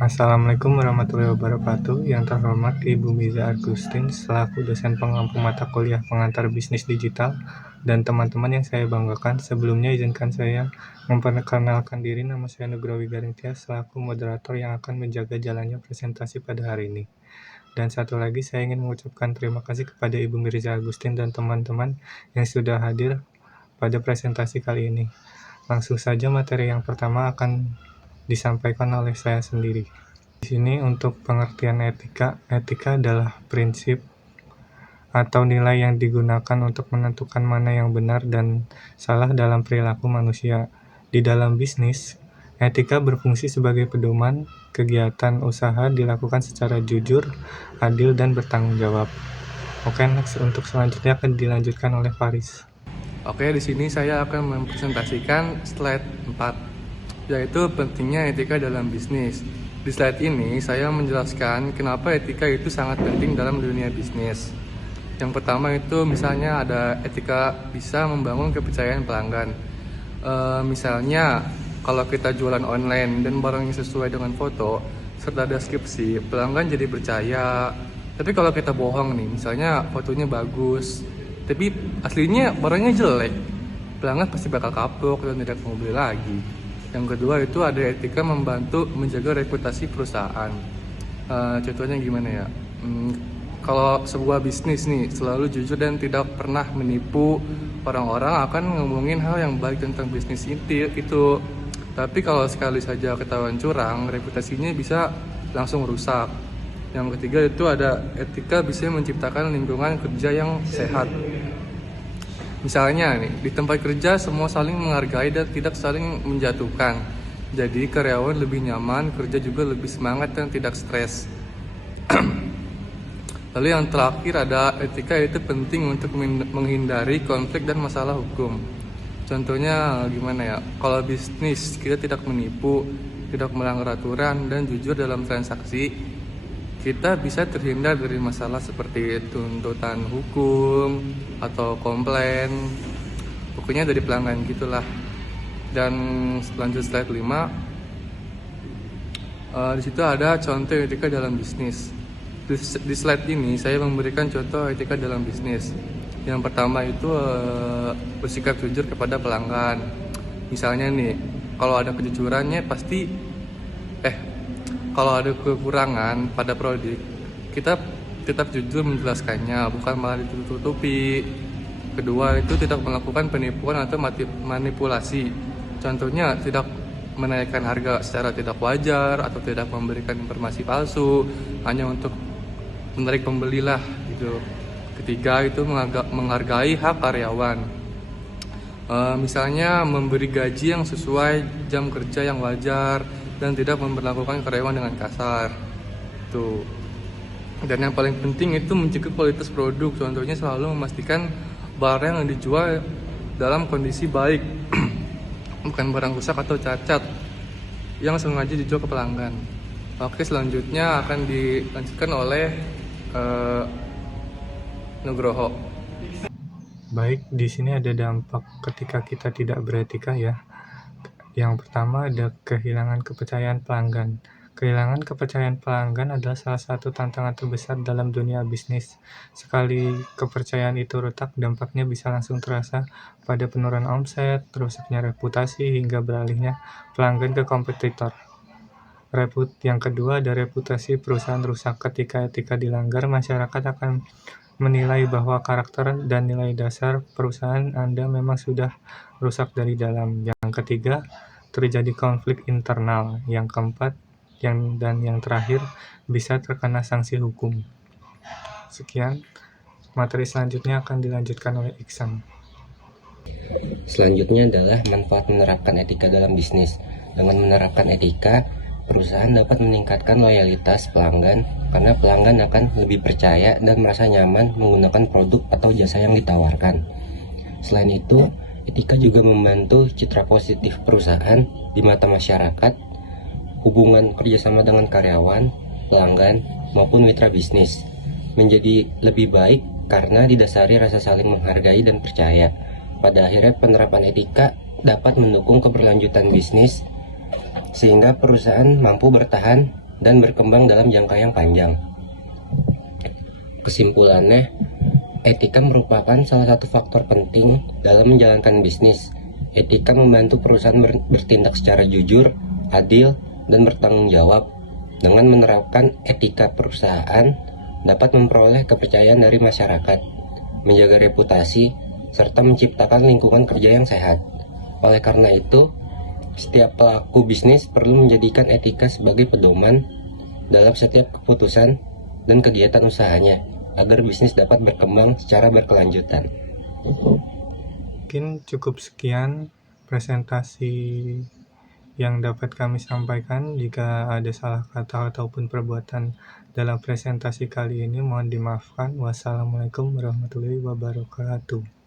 Assalamualaikum warahmatullahi wabarakatuh. Yang terhormat Ibu Miza Agustin selaku dosen pengampu mata kuliah pengantar bisnis digital dan teman-teman yang saya banggakan. Sebelumnya izinkan saya memperkenalkan diri. Nama saya Nugroho Wigaring Tias selaku moderator yang akan menjaga jalannya presentasi pada hari ini. Dan satu lagi saya ingin mengucapkan terima kasih kepada Ibu Mirza Agustin dan teman-teman yang sudah hadir pada presentasi kali ini. Langsung saja materi yang pertama akan disampaikan oleh saya sendiri. Di sini untuk pengertian etika adalah prinsip atau nilai yang digunakan untuk menentukan mana yang benar dan salah dalam perilaku manusia. Di dalam bisnis, etika berfungsi sebagai pedoman kegiatan usaha dilakukan secara jujur, adil, dan bertanggung jawab. Oke, next untuk selanjutnya akan dilanjutkan oleh Faris. Oke, di sini saya akan mempresentasikan slide 4, yaitu pentingnya etika dalam bisnis. Di slide ini, saya menjelaskan kenapa etika itu sangat penting dalam dunia bisnis. Yang pertama itu misalnya ada etika bisa membangun kepercayaan pelanggan. Misalnya, kalau kita jualan online dan barangnya sesuai dengan foto, serta deskripsi, pelanggan jadi percaya. Tapi kalau kita bohong nih, misalnya fotonya bagus, tapi aslinya barangnya jelek, pelanggan pasti bakal kapok dan tidak mau beli lagi. Yang kedua itu ada etika membantu menjaga reputasi perusahaan. Contohnya gimana ya? Kalau sebuah bisnis nih selalu jujur dan tidak pernah menipu, orang-orang akan ngomongin hal yang baik tentang bisnis itu. Tapi kalau sekali saja ketahuan curang, reputasinya bisa langsung rusak. Yang ketiga itu ada etika bisa menciptakan lingkungan kerja yang sehat. Misalnya nih, di tempat kerja semua saling menghargai dan tidak saling menjatuhkan. Jadi karyawan lebih nyaman, kerja juga lebih semangat dan tidak stres. Lalu yang terakhir ada etika itu penting untuk menghindari konflik dan masalah hukum. Contohnya gimana ya? Kalau bisnis kita tidak menipu, tidak melanggar aturan dan jujur dalam transaksi, kita bisa terhindar dari masalah seperti tuntutan hukum atau komplain, pokoknya dari pelanggan gitulah. Dan lanjut slide 5, di situ ada contoh etika dalam bisnis. Di slide ini saya memberikan contoh etika dalam bisnis. Yang pertama itu bersikap jujur kepada pelanggan. Misalnya nih, kalau ada kejujurannya pasti kalau ada kekurangan pada produk, kita tetap jujur menjelaskannya, bukan malah ditutupi. Kedua itu tidak melakukan penipuan atau manipulasi. Contohnya tidak menaikkan harga secara tidak wajar atau tidak memberikan informasi palsu hanya untuk menarik pembeli lah gitu. Ketiga itu menghargai hak karyawan. Misalnya memberi gaji yang sesuai jam kerja yang wajar dan tidak memperlakukan karyawan dengan kasar. Tuh. Dan yang paling penting itu mencegah kualitas produk. Contohnya selalu memastikan barang yang dijual dalam kondisi baik, bukan barang rusak atau cacat yang sengaja dijual ke pelanggan. Oke, selanjutnya akan dilanjutkan oleh Nugroho. Baik, di sini ada dampak ketika kita tidak beretika ya. Yang pertama ada kehilangan kepercayaan pelanggan. Kehilangan kepercayaan pelanggan adalah salah satu tantangan terbesar dalam dunia bisnis. Sekali kepercayaan itu retak, dampaknya bisa langsung terasa pada penurunan omset, rusaknya reputasi, hingga beralihnya pelanggan ke kompetitor. Yang kedua ada reputasi perusahaan rusak. Ketika etika dilanggar, masyarakat akan menilai bahwa karakter dan nilai dasar perusahaan Anda memang sudah rusak dari dalam. Yang ketiga, terjadi konflik internal. Yang keempat, dan yang terakhir, bisa terkena sanksi hukum. Sekian, materi selanjutnya akan dilanjutkan oleh Iksan. Selanjutnya adalah manfaat menerapkan etika dalam bisnis. Dengan menerapkan etika, perusahaan dapat meningkatkan loyalitas pelanggan karena pelanggan akan lebih percaya dan merasa nyaman menggunakan produk atau jasa yang ditawarkan. Selain itu, etika juga membantu citra positif perusahaan di mata masyarakat, hubungan kerjasama dengan karyawan, pelanggan, maupun mitra bisnis menjadi lebih baik karena didasari rasa saling menghargai dan percaya. Pada akhirnya penerapan etika dapat mendukung keberlanjutan bisnis sehingga perusahaan mampu bertahan dan berkembang dalam jangka yang panjang. Kesimpulannya, etika merupakan salah satu faktor penting dalam menjalankan bisnis. Etika membantu perusahaan bertindak secara jujur, adil, dan bertanggung jawab. Dengan menerapkan etika perusahaan, dapat memperoleh kepercayaan dari masyarakat, menjaga reputasi, serta menciptakan lingkungan kerja yang sehat. Oleh karena itu, setiap pelaku bisnis perlu menjadikan etika sebagai pedoman dalam setiap keputusan dan kegiatan usahanya, agar bisnis dapat berkembang secara berkelanjutan. Mungkin cukup sekian presentasi yang dapat kami sampaikan. Jika ada salah kata ataupun perbuatan dalam presentasi kali ini, mohon dimaafkan. Wassalamualaikum warahmatullahi wabarakatuh.